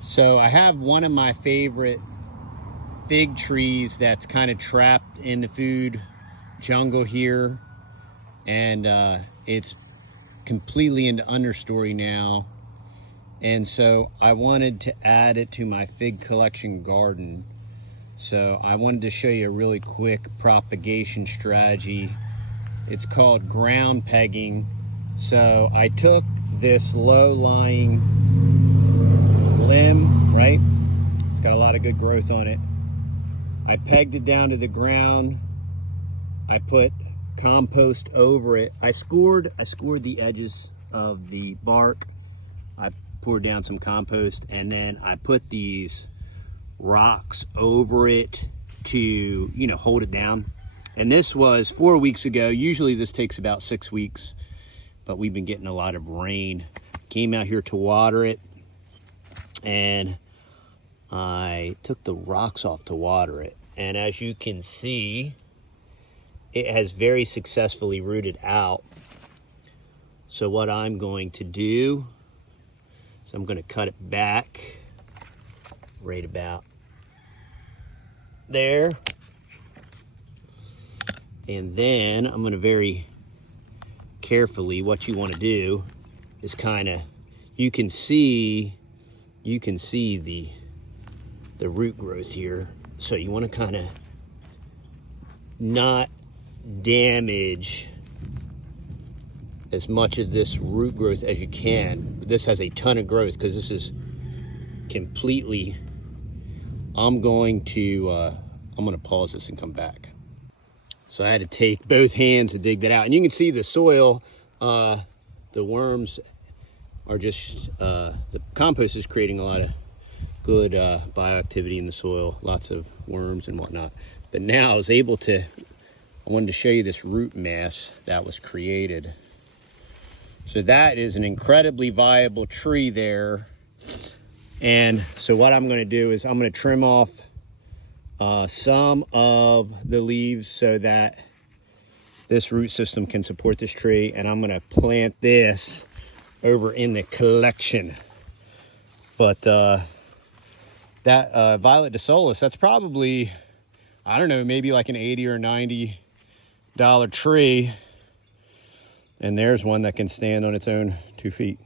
So I have one of my favorite fig trees that's kind of trapped in the food jungle here, and it's completely into understory now, and so I wanted to add it to my fig collection garden. So I wanted to show you a really quick propagation strategy. It's called ground pegging. So I took this low-lying limb, right? It's got a lot of good growth on it. I pegged it down to the ground. I put compost over it. I scored the edges of the bark. I poured down some compost, and then I put these rocks over it to, you know, hold it down. And this was 4 weeks ago. Usually this takes about 6 weeks, but we've been getting a lot of rain. Came out here to water it, and I took the rocks off to water it. And as you can see, it has very successfully rooted out. So what I'm going to do is I'm going to cut it back right about there. And then I'm going to very carefully, what you want to do is kind of, you can see the root growth here. So you want to kind of not damage as much of this root growth as you can. This has a ton of growth because this is completely, I'm going to pause this and come back. So I had to take both hands to dig that out. And you can see the soil, the worms are just, the compost is creating a lot of good bioactivity in the soil, lots of worms and whatnot. But now I was able to, I wanted to show you this root mass that was created. So that is an incredibly viable tree there. And so what I'm going to do is I'm going to trim off some of the leaves so that this root system can support this tree, and I'm going to plant this over in the collection. But that Violet de Solis, that's probably, I don't know, maybe like an $80 or $90 tree. And there's one that can stand on its own 2 feet.